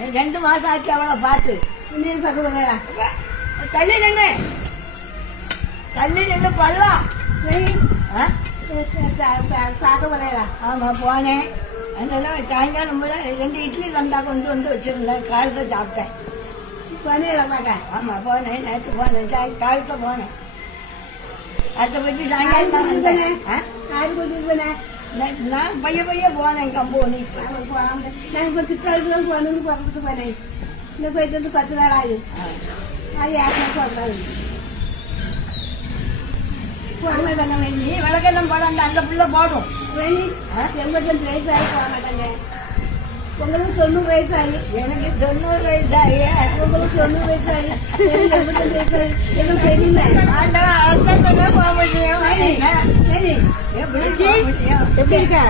2 மாசம் ஆச்சு அவளை பார்த்து. இன்னும் பார்க்க போறா? தள்ளி நின்று பள்ளம். பார்க்க போறா? ஆமா போனேன். அதனால சாயங்காலம் 2 இட்லி தந்தா கொண்டு வந்து வச்சிருந்தேன். காலத்தை சாப்பிட்டேன். போனேன் பார்க்க? ஆமா போனேன். நேற்று போனேன். காலத்தை போனேன். அதை பற்றி சாயங்காலம் தான் வந்தேன். யாரு கூட்டிட்டு போனேன்? நான் பைய போனேன் கம்போனி. நான் இப்ப திட்டாளுக்கு போனது புறப்பட்டு போனேன். இன்னும் போயிட்டு வந்து 10 நாள் ஆகுது. அது யாருக்கும் சொல்றாரு நீ விளக்கெல்லாம் போட அந்த பிள்ளை போடும். 85 வயசு ஆகி போக மாட்டாங்க. உங்களுக்கு 90 வயசு ஆகி, எனக்கு 90 வயசு ஆகி, உங்களுக்கு 90 வயசு ஆகி, 85 வயசு ஆகி, எங்களுக்கு தெரியல. ஆண்டவன் அர்த்தம் போக முடியும். எப்படி எப்படி இருக்கா?